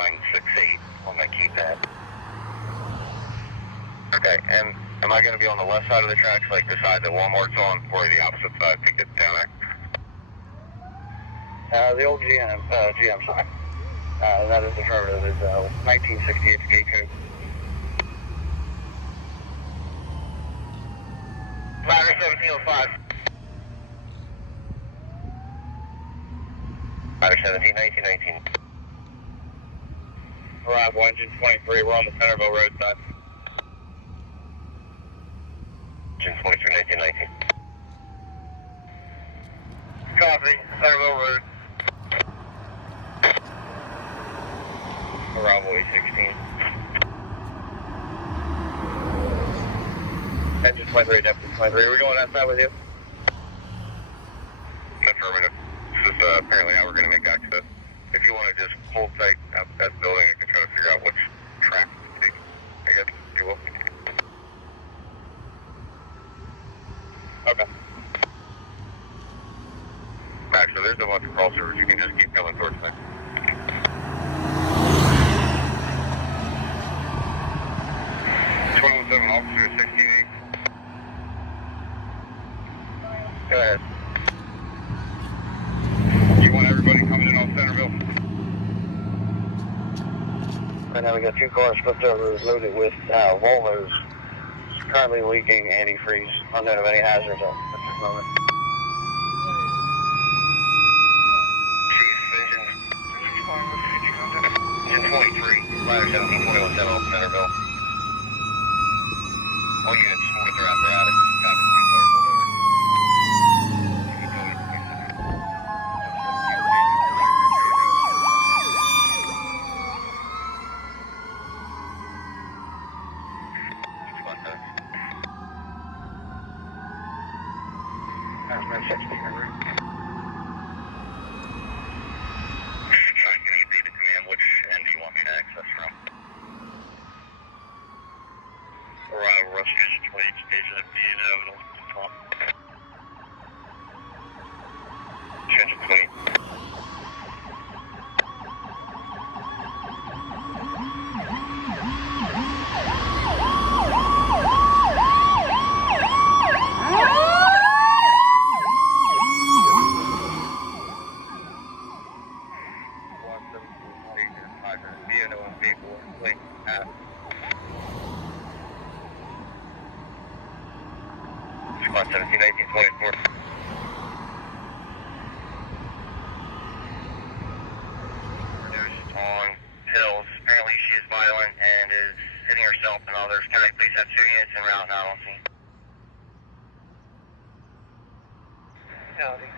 968 on my keypad. Okay, and am I going to be on the left side of the tracks, like the side that Walmart's on, or the opposite side to get down there? The old GM side. That is affirmative. Is 1968 gate code. Ladder 1705. Ladder 17, 1919. Arrival engine 23. We're on the Centerville Road side. Engine 23, 1919. Copy. Centerville Road. Arrival A16. Engine 23, deputy 23. Are we going that side with you? Affirmative. This is apparently how we're going to make access. If you want to just hold tight out that building, I can try to figure out which track to take, I guess, if you will. Okay. Max, so there's a bunch of crossovers. You can just keep coming towards me. 1207 officer 68. Go ahead. You want everybody coming in off Centerville? Right now we got 2 cars flipped over loaded with Volvos. Currently leaking antifreeze. Unknown of any hazards at this moment. Chief, engine 23, ladder 17, off Centerville. All units with their apparatus. Copy, 2 cars over. That's my 16 route. Trying to get data command. Which end do you want me to access from? Arrival, Rush Engine 28, station at B&O and Olympic Engine 20. B&O and B4, link at. Squad 17, 1924. On pills. Apparently she is violent and is hitting herself and others. Can I please have 2 units en route now on scene? County.